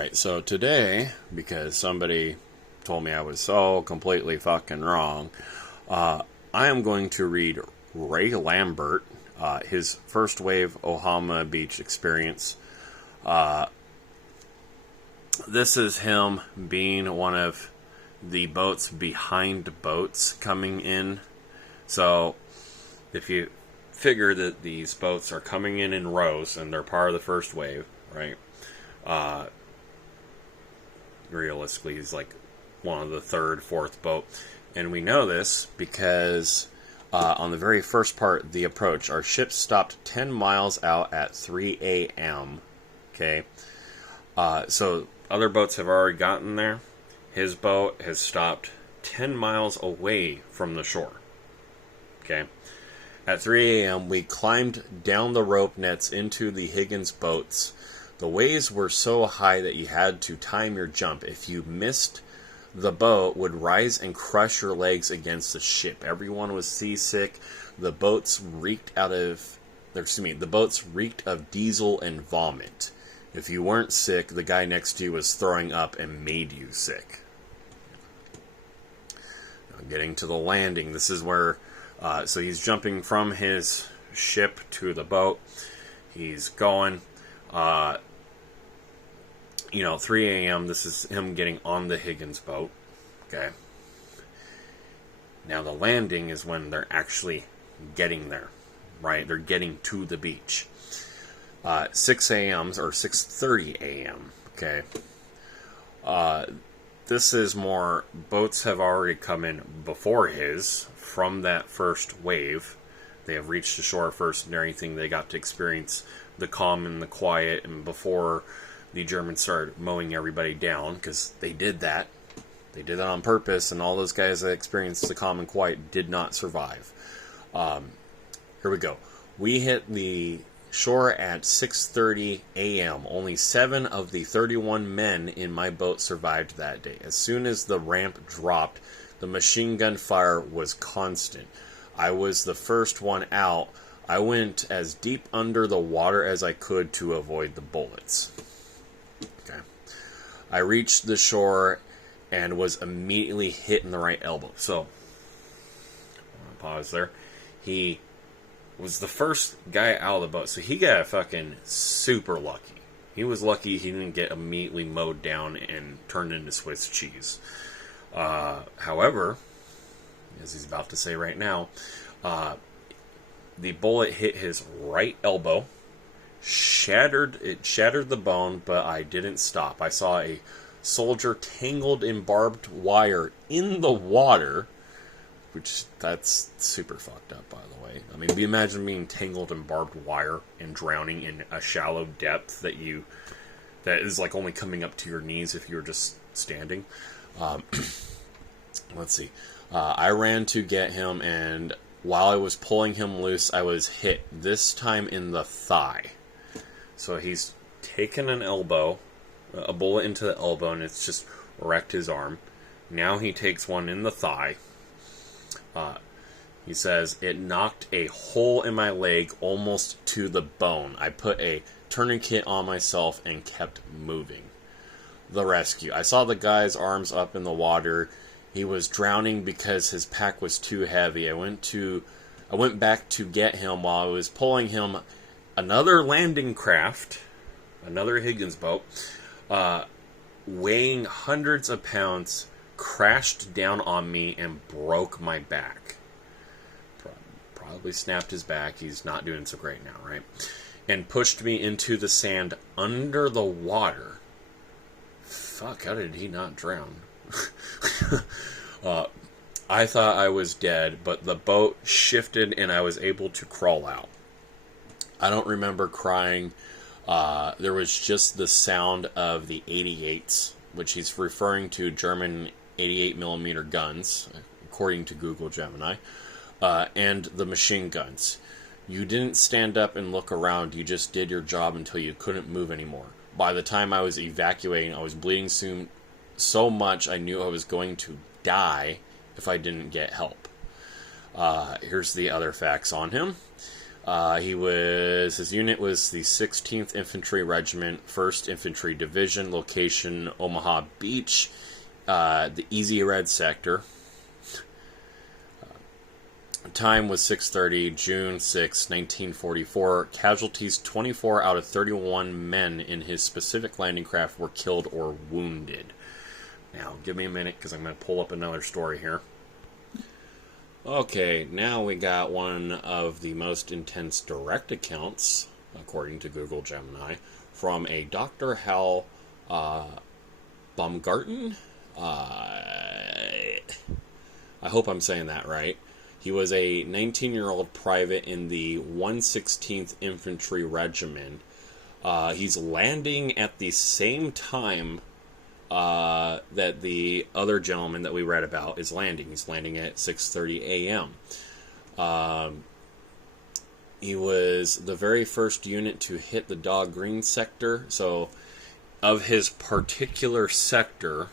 Alright, so today, because somebody told me I was so completely fucking wrong, I am going to read Ray Lambert, his first wave Ohama Beach experience. This is him being one of the boats behind boats coming in. So, if you figure that these boats are coming in rows and they're part of the first wave, right? Realistically, he's like one of the third, fourth boat. And we know this because on the very first part, the approach, our ship stopped 10 miles out at 3 a.m. Okay? So other boats have already gotten there. His boat has stopped 10 miles away from the shore. Okay? At 3 a.m., we climbed down the rope nets into the Higgins boats. The waves were so high that you had to time your jump. If you missed, the boat would rise and crush your legs against the ship. Everyone was seasick. The boats reeked of diesel and vomit. If you weren't sick, the guy next to you was throwing up and made you sick. Now, getting to the landing, this is where, so he's jumping from his ship to the boat. He's going, 3 a.m., this is him getting on the Higgins boat, okay? Now, the landing is when they're actually getting there, right? They're getting to the beach. 6 a.m. or 6:30 a.m., okay? This is more, boats have already come in before his, from that first wave. They have reached the shore first and everything. They got to experience the calm and the quiet, and before the Germans started mowing everybody down, because they did that. They did that on purpose, and all those guys that experienced the calm and quiet did not survive. Here we go. We hit the shore at 6:30 a.m. Only 7 of the 31 men in my boat survived that day. As soon as the ramp dropped, the machine gun fire was constant. I was the first one out. I went as deep under the water as I could to avoid the bullets. Okay. I reached the shore and was immediately hit in the right elbow. So, I'll pause there. He was the first guy out of the boat, so he got fucking super lucky. He was lucky he didn't get immediately mowed down and turned into Swiss cheese. However, as he's about to say right now, the bullet hit his right elbow, shattered the bone, but I didn't stop. I saw a soldier tangled in barbed wire in the water, which that's super fucked up, by the way. I mean, imagine being tangled in barbed wire and drowning in a shallow depth that is like only coming up to your knees if you're just standing. Let's see. I ran to get him, and while I was pulling him loose, I was hit, this time in the thigh. So he's taken a bullet into the elbow, and it's just wrecked his arm. Now he takes one in the thigh. He says, it knocked a hole in my leg almost to the bone. I put a tourniquet on myself and kept moving. The rescue. I saw the guy's arms up in the water. He was drowning because his pack was too heavy. I went back to get him. While I was pulling him, another landing craft, another Higgins boat, weighing hundreds of pounds, crashed down on me and broke my back. Probably snapped his back. He's not doing so great now, right? And pushed me into the sand under the water. Fuck, how did he not drown? I thought I was dead, but the boat shifted and I was able to crawl out. I don't remember crying. There was just the sound of the 88s, which he's referring to German 88mm guns, according to Google Gemini, and the machine guns. You didn't stand up and look around. You just did your job until you couldn't move anymore. By the time I was evacuating, I was bleeding so much I knew I was going to die if I didn't get help. Here's the other facts on him. His unit was the 16th Infantry Regiment, 1st Infantry Division, location Omaha Beach, the Easy Red Sector. Time was 6:30, June 6, 1944. Casualties: 24 out of 31 men in his specific landing craft were killed or wounded. Now, give me a minute because I'm going to pull up another story here. Okay, now we got one of the most intense direct accounts, according to Google Gemini, from a Dr. Hal Baumgarten. I hope I'm saying that right. He was a 19-year-old private in the 116th Infantry Regiment. He's landing at the same time that the other gentleman that we read about is landing. He's landing at 6:30 a.m. He was the very first unit to hit the Dog Green sector. So, of his particular sector,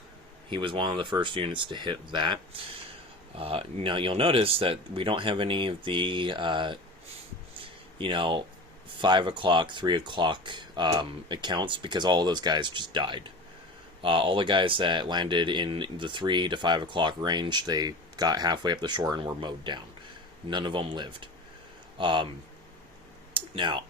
he was one of the first units to hit that. Now, you'll notice that we don't have any of the, 5 o'clock, 3 o'clock accounts because all of those guys just died. All the guys that landed in the 3 to 5 o'clock range, they got halfway up the shore and were mowed down. None of them lived. Now,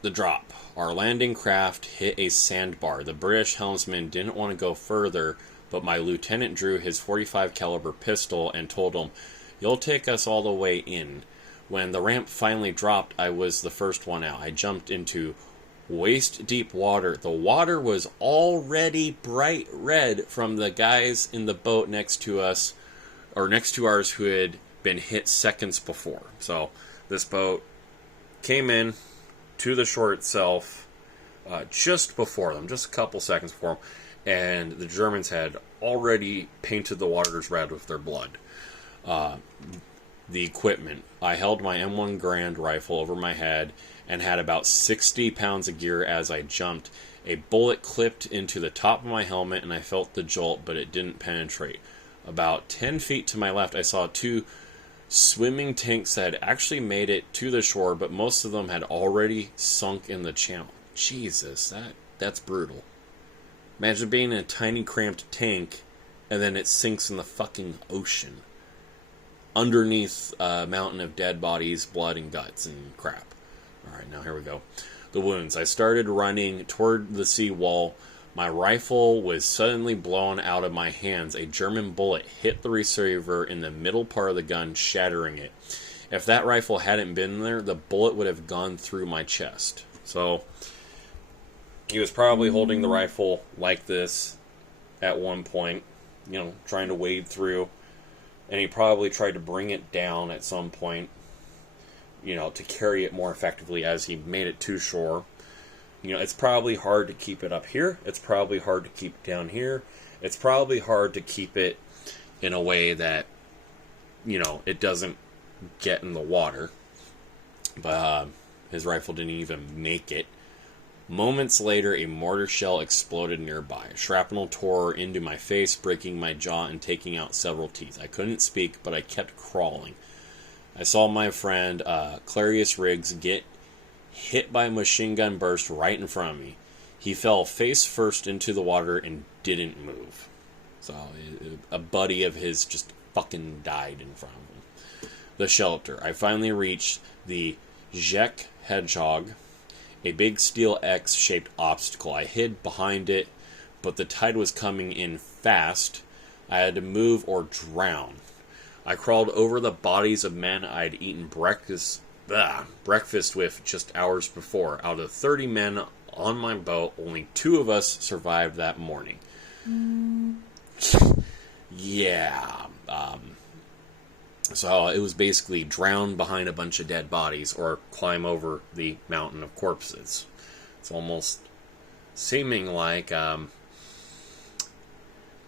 the drop. Our landing craft hit a sandbar. The British helmsman didn't want to go further, but my lieutenant drew his .45 caliber pistol and told him, "You'll take us all the way in." When the ramp finally dropped, I was the first one out. I jumped into waist-deep water. The water was already bright red from the guys in the boat next to us, or next to ours, who had been hit seconds before. So this boat came in to the shore itself just before them, just a couple seconds before them, and the Germans had already painted the waters red with their blood. The equipment. I held my M1 Garand rifle over my head and had about 60 pounds of gear as I jumped. A bullet clipped into the top of my helmet and I felt the jolt, but it didn't penetrate. About 10 feet to my left, I saw 2 swimming tanks that had actually made it to the shore, but most of them had already sunk in the channel. Jesus, that's brutal. Imagine being in a tiny cramped tank and then it sinks in the fucking ocean. Underneath a mountain of dead bodies, blood, and guts and crap. Alright, now here we go. The wounds. I started running toward the sea wall. My rifle was suddenly blown out of my hands. A German bullet hit the receiver in the middle part of the gun, shattering it. If that rifle hadn't been there, the bullet would have gone through my chest. So, he was probably holding the rifle like this at one point, trying to wade through. And he probably tried to bring it down at some point, to carry it more effectively as he made it to shore. It's probably hard to keep it up here. It's probably hard to keep it down here. It's probably hard to keep it in a way that, it doesn't get in the water. But his rifle didn't even make it. Moments later, a mortar shell exploded nearby. Shrapnel tore into my face, breaking my jaw and taking out several teeth. I couldn't speak, but I kept crawling. I saw my friend Clarius Riggs get hit by a machine gun burst right in front of me. He fell face first into the water and didn't move. So a buddy of his just fucking died in front of him. The shelter. I finally reached the Zhek Hedgehog, a big steel X-shaped obstacle. I hid behind it, but the tide was coming in fast. I had to move or drown. I crawled over the bodies of men I'd eaten breakfast with just hours before. Out of 30 men on my boat, only 2 of us survived that morning. Yeah. So it was basically drown behind a bunch of dead bodies or climb over the mountain of corpses. It's almost seeming like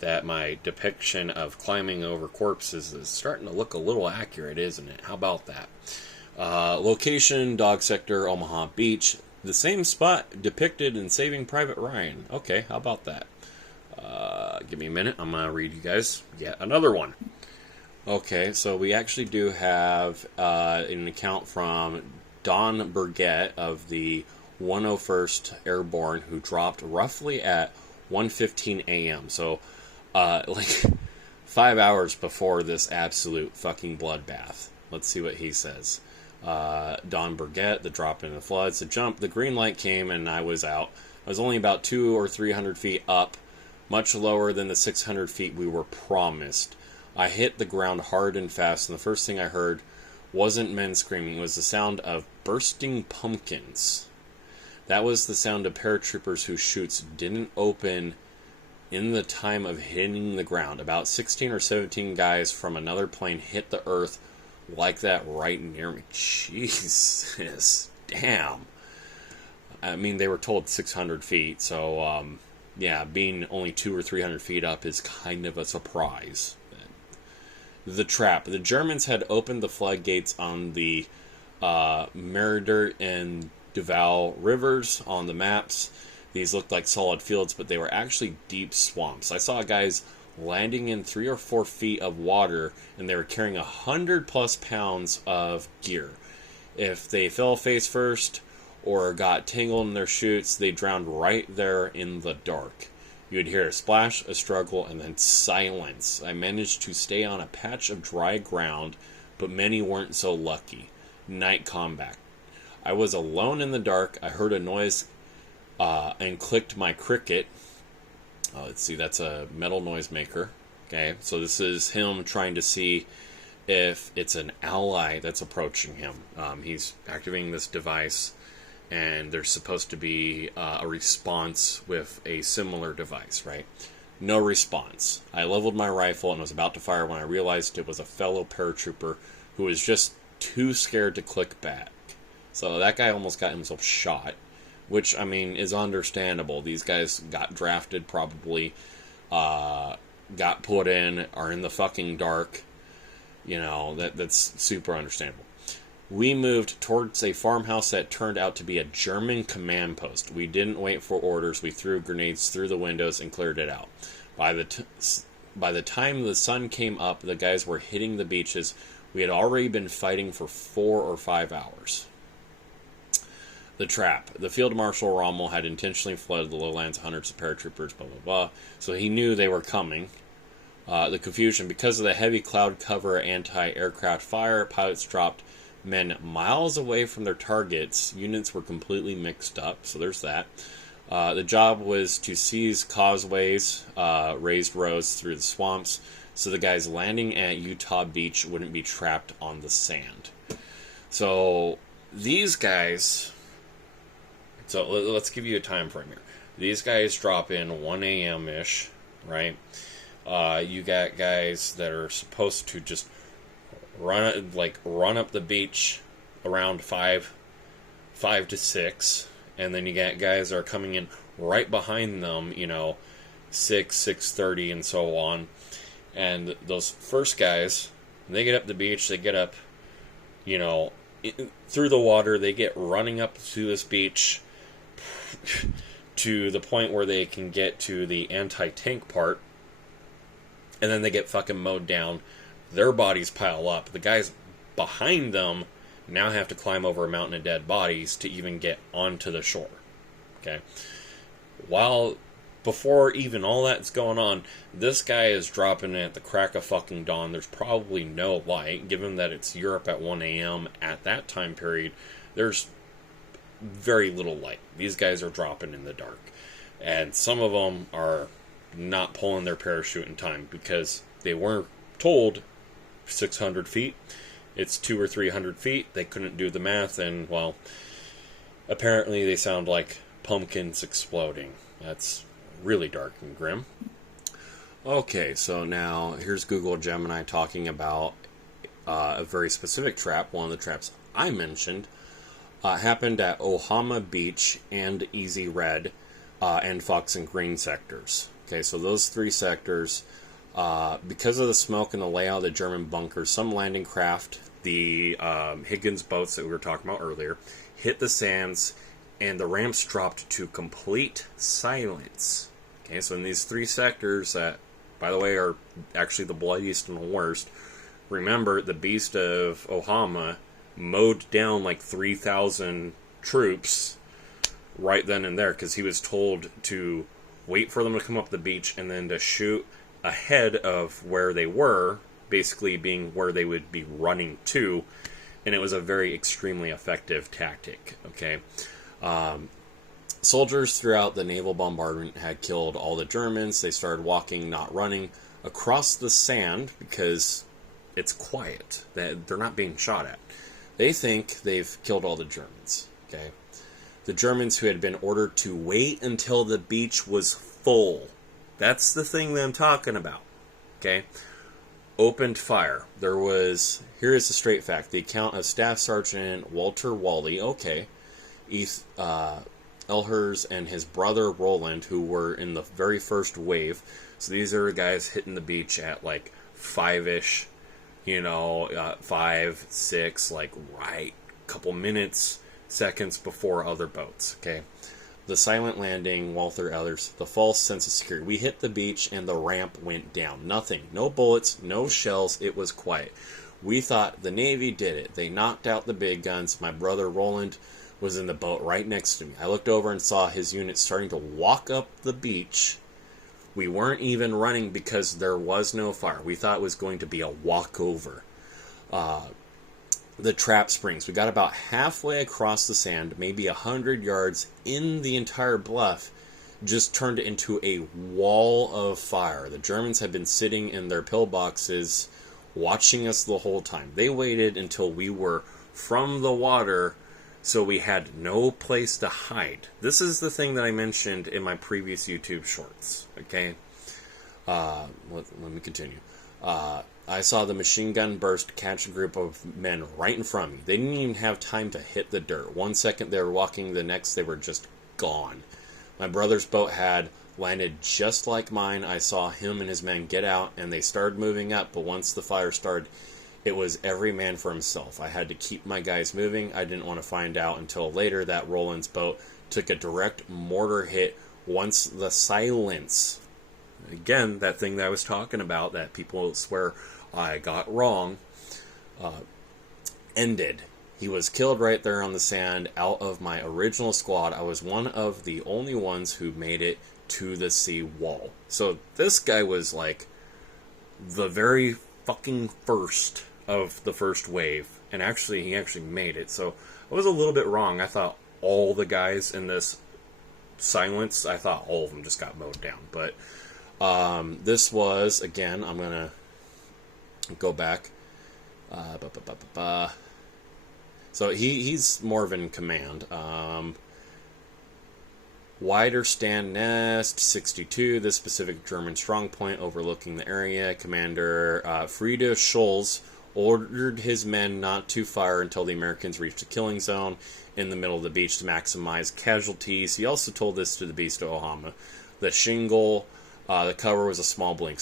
that my depiction of climbing over corpses is starting to look a little accurate, isn't it? How about that? Location, Dog Sector, Omaha Beach. The same spot depicted in Saving Private Ryan. Okay, how about that? Give me a minute. I'm going to read you guys yet another one. Okay, so we actually do have an account from Don Burgett of the 101st Airborne, who dropped roughly at 1:15 a.m. So, like 5 hours before this absolute fucking bloodbath. Let's see what he says. Don Burgett, the drop in the floods, the jump, the green light came, and I was out. I was only about 200 or 300 feet up, much lower than the 600 feet we were promised. I hit the ground hard and fast, and the first thing I heard wasn't men screaming. It was the sound of bursting pumpkins. That was the sound of paratroopers whose chutes didn't open in the time of hitting the ground. About 16 or 17 guys from another plane hit the earth like that right near me. Jesus. Damn. I mean, they were told 600 feet, so, yeah, being only 200 or 300 feet up is kind of a surprise. The trap. The Germans had opened the floodgates on the Merider and Duval rivers on the maps. These looked like solid fields, but they were actually deep swamps. I saw guys landing in 3 or 4 feet of water, and they were carrying 100+ pounds of gear. If they fell face first or got tangled in their chutes, they drowned right there in the dark. You'd hear a splash, a struggle, and then silence. I managed to stay on a patch of dry ground, but many weren't so lucky. Night combat. I was alone in the dark. I heard a noise and clicked my cricket. Let's see, that's a metal noise maker. Okay, so this is him trying to see if it's an ally that's approaching him. He's activating this device, and there's supposed to be a response with a similar device, right? No response. I leveled my rifle and was about to fire when I realized it was a fellow paratrooper who was just too scared to click back. So that guy almost got himself shot, which, I mean, is understandable. These guys got drafted, probably got put in, are in the fucking dark. You know, that's super understandable. We moved towards a farmhouse that turned out to be a German command post. We didn't wait for orders. We threw grenades through the windows and cleared it out. By the time the sun came up, the guys were hitting the beaches. We had already been fighting for 4 or 5 hours. The trap. The Field Marshal Rommel had intentionally flooded the lowlands, hundreds of paratroopers, blah, blah, blah. So he knew they were coming. The confusion. Because of the heavy cloud cover anti-aircraft fire, pilots dropped men miles away from their targets. Units were completely mixed up, so there's that. The job was to seize causeways, raised roads through the swamps, so the guys landing at Utah Beach wouldn't be trapped on the sand. So these guys... So let's give you a time frame here. These guys drop in 1 a.m.-ish, right? You got guys that are supposed to just run up the beach around 5 to 6, and then you got guys that are coming in right behind them, 6:30, and so on. And those first guys, they get up the beach, they get up, through the water, they get running up to this beach to the point where they can get to the anti-tank part, and then they get fucking mowed down. Their bodies pile up. The guys behind them now have to climb over a mountain of dead bodies to even get onto the shore. Okay? Before even all that's going on, this guy is dropping at the crack of fucking dawn. There's probably no light, given that it's Europe at 1 a.m. at that time period. There's very little light. These guys are dropping in the dark. And some of them are not pulling their parachute in time because they weren't told 600 feet. It's 200 or 300 feet. They couldn't do the math, and, well, apparently they sound like pumpkins exploding. That's really dark and grim. Okay, so now here's Google Gemini talking about a very specific trap. One of the traps I mentioned happened at Ohama Beach and Easy Red and Fox and Green sectors. Okay, so those 3 sectors, because of the smoke and the layout of the German bunkers, some landing craft, the Higgins boats that we were talking about earlier, hit the sands, and the ramps dropped to complete silence. Okay, so in these 3 sectors that, by the way, are actually the bloodiest and the worst, remember, the Beast of Ohama mowed down like 3,000 troops right then and there, because he was told to wait for them to come up the beach and then to shoot ahead of where they were, basically being where they would be running to, and it was a very extremely effective tactic. Okay, soldiers throughout the naval bombardment had killed all the Germans. They started walking, not running, across the sand because it's quiet. They're not being shot at. They think they've killed all the Germans. Okay, the Germans who had been ordered to wait until the beach was full. That's the thing that I'm talking about. Okay, opened fire. Here is the straight fact. The account of Staff Sergeant Walter Wally, Elhers and his brother Roland, who were in the very first wave. So these are guys hitting the beach at like 5-ish, 5, 6, like right couple minutes, seconds before other boats. Okay, the silent landing, Walter Ehlers, the false sense of security. We hit the beach and the ramp went down. Nothing, no bullets, no shells. It was quiet. We thought the Navy did it. They knocked out the big guns. My brother Roland was in the boat right next to me. I looked over and saw his unit starting to walk up the beach. We weren't even running because there was no fire. We thought it was going to be a walkover. The trap springs. We got about halfway across the sand, maybe 100 yards in the entire bluff, just turned into a wall of fire. The Germans had been sitting in their pillboxes watching us the whole time. They waited until we were from the water, so we had no place to hide. This is the thing that I mentioned in my previous YouTube shorts. Okay? Let me continue. I saw the machine gun burst, catch a group of men right in front of me. They didn't even have time to hit the dirt. 1 second they were walking, the next they were just gone. My brother's boat had landed just like mine. I saw him and his men get out, and they started moving up, but once the fire started, it was every man for himself. I had to keep my guys moving. I didn't want to find out until later that Roland's boat took a direct mortar hit once the silence, again, that thing that I was talking about that people swear I got wrong, ended. He was killed right there on the sand. Out of my original squad, I was one of the only ones who made it to the sea wall. So this guy was like the very fucking first of the first wave, and he actually made it. So I was a little bit wrong. I thought all the guys in this silence, I thought all of them just got mowed down. But this was, again, I'm gonna go back. So he's more of in command. Wider stand nest, 62, this specific German strongpoint overlooking the area. Commander Friedrich Scholz ordered his men not to fire until the Americans reached the killing zone in the middle of the beach to maximize casualties. He also told this to the Beast of Ohama. The shingle, the cover was a small blink.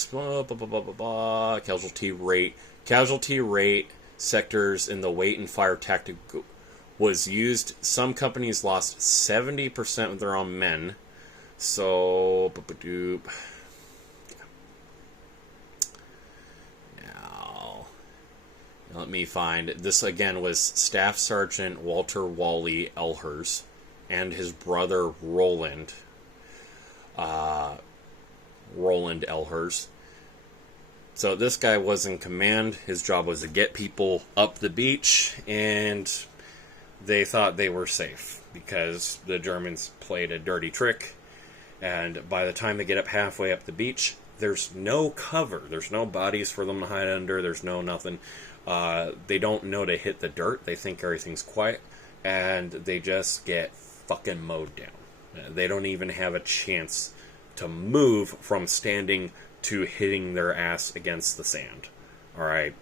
Casualty rate sectors in the wait and fire tactic was used. Some companies lost 70% of their own men. So, now, let me find. This again was Staff Sergeant Walter Wally Elhers and his brother Roland. Roland Elhers. So this guy was in command. His job was to get people up the beach, and they thought they were safe because the Germans played a dirty trick. And by the time they get up halfway up the beach, there's no cover. There's no bodies for them to hide under. There's no nothing. They don't know to hit the dirt. They think everything's quiet, and they just get fucking mowed down. They don't even have a chance to move from standing to hitting their ass against the sand. Alright?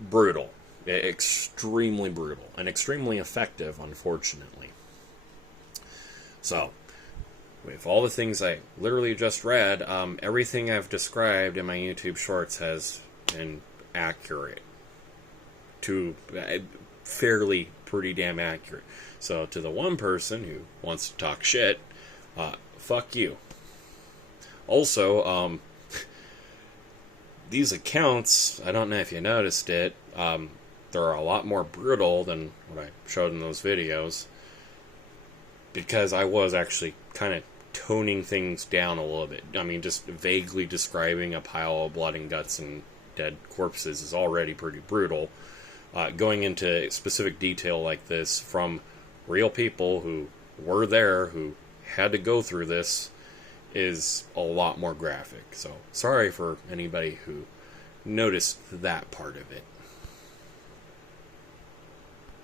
Brutal. Extremely brutal. And extremely effective, unfortunately. So, with all the things I literally just read, everything I've described in my YouTube shorts has been accurate. Fairly pretty damn accurate. So, to the one person who wants to talk shit, fuck you. Also, these accounts, I don't know if you noticed it, they're a lot more brutal than what I showed in those videos, because I was actually kind of toning things down a little bit. I mean, just vaguely describing a pile of blood and guts and dead corpses is already pretty brutal. Going into specific detail like this from real people who were there, who had to go through this, is a lot more graphic. So, sorry for anybody who noticed that part of it.